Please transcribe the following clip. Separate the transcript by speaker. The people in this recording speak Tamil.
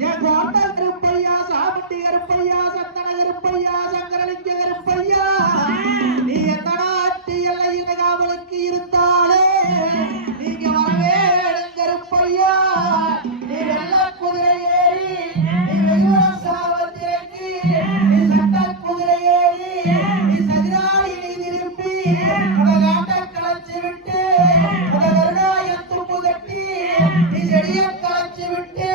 Speaker 1: என் கோட்டை கருப்பையா சாமட்டி கருப்பையா சந்தன கருப்பையா சங்கரலிங்க கருப்பையா நீ எந்த நாட்டு எல்லையின் காவலுக்கு இருந்தாலே நீங்க வரவே கருப்பையா நீ வெள்ள குதிரை ஏறி நீ வெள்ள சாவந்தேங்கி நீ சட்ட குதிரை ஏறி நீ சதிராளி நீ திரும்பி உன காட்ட களைச்சு விட்டு உன கருணாயத்துப்பு கட்டி நீ செடியக்கா விட்டு